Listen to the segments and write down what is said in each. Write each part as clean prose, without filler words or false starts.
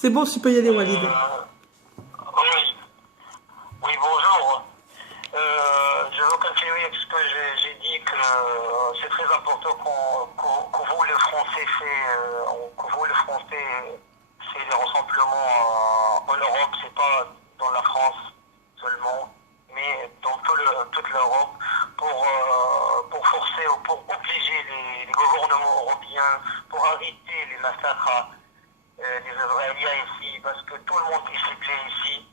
C'est bon, tu peux y aller, Walid. Oui, oui, bonjour. Je veux continuer parce que j'ai dit que c'est très important que vous, le français, que vous, le français, c'est les rassemblements en Europe, c'est pas dans la France seulement, mais dans toute l'Europe, pour forcer ou pour obliger les gouvernements européens pour arrêter les massacres des Israéliens ici, parce que tout le monde il s'est plaint ici.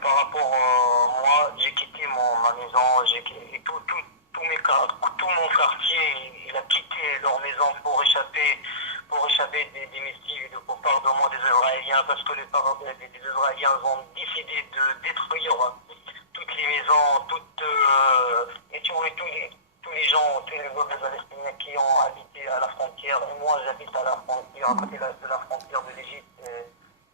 Par rapport à moi, j'ai quitté ma maison, et tout mon quartier, il a quitté leur maison pour échapper des missiles et des bombardements des Israéliens, parce que les Israéliens ont décidé de détruire toutes les maisons, tous les gens, tous les peuples palestiniens qui ont habité à la frontière. Et moi, j'habite à la frontière, à côté de la frontière de l'Égypte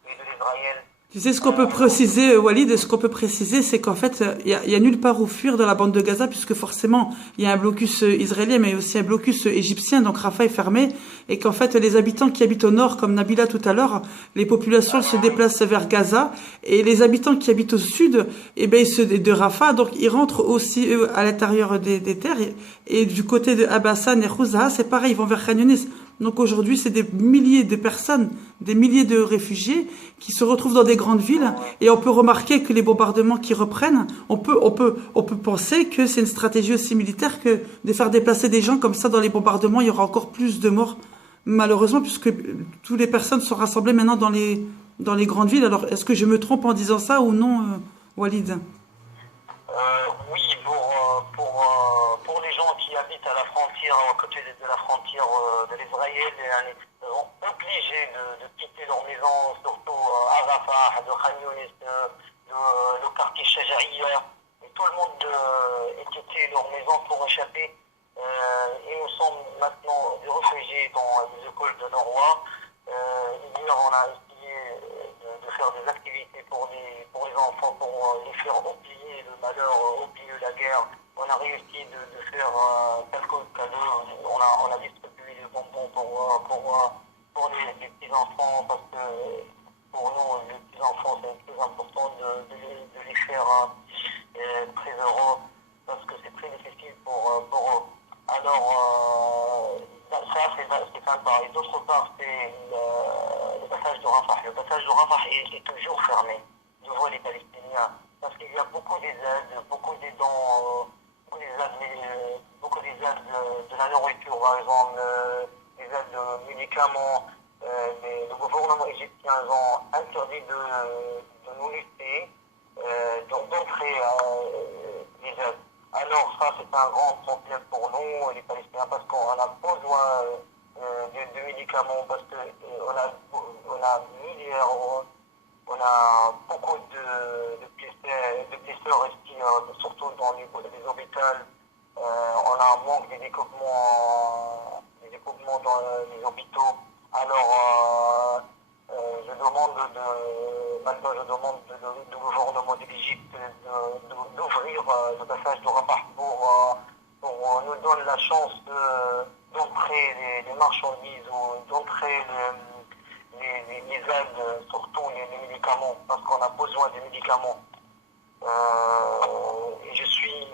et de l'Israël. Tu sais ce qu'on peut préciser, Walid, ce qu'on peut préciser, c'est qu'en fait, il y a nulle part où fuir dans la bande de Gaza, puisque forcément, il y a un blocus israélien, mais aussi un blocus égyptien, donc Rafah est fermé, et qu'en fait, les habitants qui habitent au nord, comme Nabila tout à l'heure, les populations elles se déplacent vers Gaza, et les habitants qui habitent au sud, eh ben, de Rafah, donc ils rentrent aussi à l'intérieur des terres, et du côté de Abassan et Khouzaha, c'est pareil, ils vont vers Khan Younis. Donc aujourd'hui, c'est des milliers de personnes, des milliers de réfugiés qui se retrouvent dans des grandes villes et on peut remarquer que les bombardements qui reprennent, on peut penser que c'est une stratégie aussi militaire que de faire déplacer des gens comme ça dans les bombardements. Il y aura encore plus de morts, malheureusement, puisque toutes les personnes sont rassemblées maintenant dans les grandes villes. Alors, est-ce que je me trompe en disant ça ou non, Walid? Oui, pour les gens qui habitent à la frontière, à côté de la frontière de l'Israël, sont obligés de quitter leur maison, surtout à Rafah, de Khan Younis, le quartier Shajaïa. Et tout le monde a quitté leur maison pour échapper. Et nous sommes maintenant des réfugiés dans les écoles de Norwa. Hier, on a essayé de faire des activités pour les enfants, pour les faire oublier le malheur, oublier la guerre. On a réussi de faire quelques cadeaux. On a distribué des bonbons pour les petits-enfants, parce que pour nous, les petits-enfants, c'est plus important de les faire très heureux, parce que c'est très difficile pour eux. Alors, ça, c'est sympa. Et d'autre part, c'est le passage de Rafah. Le passage de Rafah est toujours fermé devant les Palestiniens, parce qu'il y a beaucoup des aides, beaucoup des dons, beaucoup des aides de la nourriture, par exemple, des aides de médicaments. Le gouvernement égyptien ont interdit de nous laisser d'entrer les aides. Alors ça, c'est un grand problème pour nous, les Palestiniens, parce qu'on a besoin de médicaments, parce qu'on a milliers, on a beaucoup de blessures ici, surtout dans les hôpitaux. On a un manque d'équipements dans les hôpitaux. Alors, maintenant, je demande du gouvernement de l'Égypte d'ouvrir le passage de Rafah pour nous donner la chance d'entrer les marchandises, ou d'entrer les aides, surtout les médicaments, parce qu'on a besoin des médicaments. Et je suis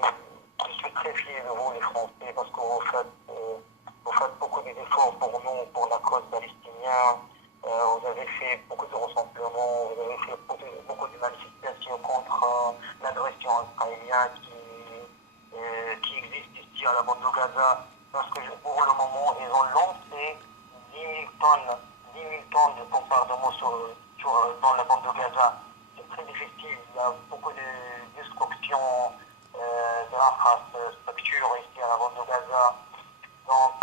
très fier de vous, les Français, parce que vous faites beaucoup d'efforts pour nous, pour la cause palestinienne. Vous avez fait beaucoup de rassemblements, vous avez fait beaucoup de manifestations contre l'agression israélienne qui existe ici à la bande de Gaza, parce que pour le moment, ils ont lancé 10 000 tonnes de bombardements dans la bande de Gaza. C'est très difficile, il y a beaucoup de destruction de l'infrastructure ici à la bande de Gaza. Donc,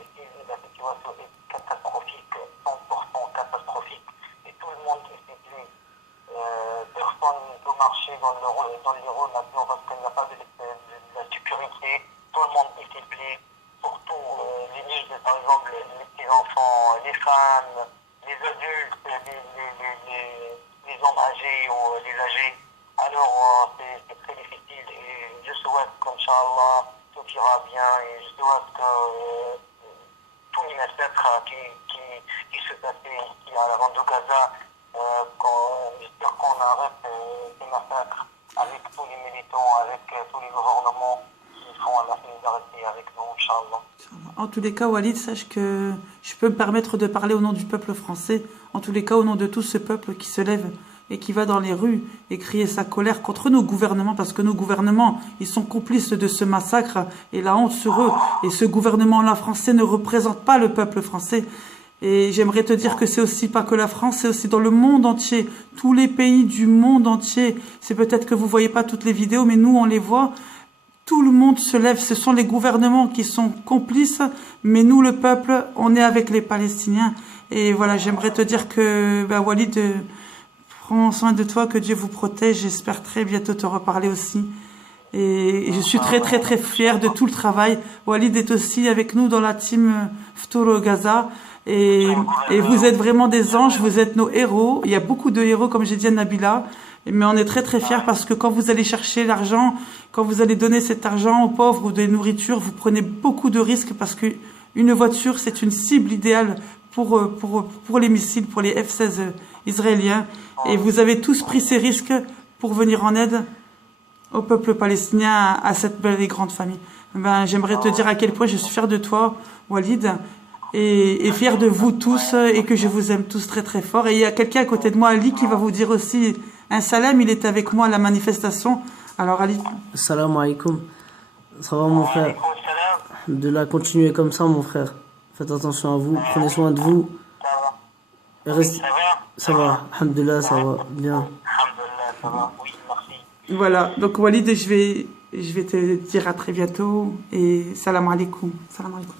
ici, la situation est catastrophique, 100% catastrophique, et tout le monde est ciblé. Personne ne peut marcher dans les rues maintenant, parce qu'il n'y a pas de la sécurité. Tout le monde est ciblé, surtout les nids, par exemple, les petits-enfants, les femmes, les adultes, les hommes âgés ou les âgés. Alors, c'est très difficile, et je souhaite qu'Inch'Allah, tout ira bien, et je souhaite que tous les massacres qui se passait ici à la bande de Gaza. J'espère qu'on arrête ces massacres avec tous les militants, avec tous les gouvernements qui font la solidarité avec nous, Inch'Allah. En tous les cas, Walid, sache que je peux me permettre de parler au nom du peuple français, en tous les cas au nom de tout ce peuple qui se lève et qui va dans les rues et crier sa colère contre nos gouvernements, parce que nos gouvernements, ils sont complices de ce massacre et la honte sur eux. Et ce gouvernement-là français ne représente pas le peuple français. Et j'aimerais te dire que c'est aussi pas que la France, c'est aussi dans le monde entier, tous les pays du monde entier. C'est peut-être que vous voyez pas toutes les vidéos, mais nous on les voit. Tout le monde se lève, ce sont les gouvernements qui sont complices, mais nous, le peuple, on est avec les Palestiniens. Et voilà, j'aimerais te dire que, Walid, prends soin de toi, que Dieu vous protège. J'espère très bientôt te reparler aussi. Et je suis très, très, très fière de tout le travail. Walid est aussi avec nous dans la team Ftour Gaza. Et vous êtes vraiment des anges, vous êtes nos héros. Il y a beaucoup de héros, comme j'ai dit à Nabila. Mais on est très très fiers parce que quand vous allez chercher l'argent, quand vous allez donner cet argent aux pauvres ou des nourritures, vous prenez beaucoup de risques parce que une voiture, c'est une cible idéale pour les missiles, pour les F-16 israéliens. Et vous avez tous pris ces risques pour venir en aide au peuple palestinien, à cette belle et grande famille. J'aimerais te dire à quel point je suis fière de toi, Walid, et fière de vous tous, et que je vous aime tous très très fort. Et il y a quelqu'un à côté de moi, Ali, qui va vous dire aussi un salam. Il est avec moi à la manifestation. Alors Ali. Salam alaikum. Ça va mon frère? De là, continuez comme ça mon frère. Faites attention à vous, prenez soin de vous. Et restez... Ça va, alhamdoulilah, ça va bien. Alhamdulillah, ça va, oui, merci. Voilà, donc Walid, je vais te dire à très bientôt et salam alaikum. Salam alaikum.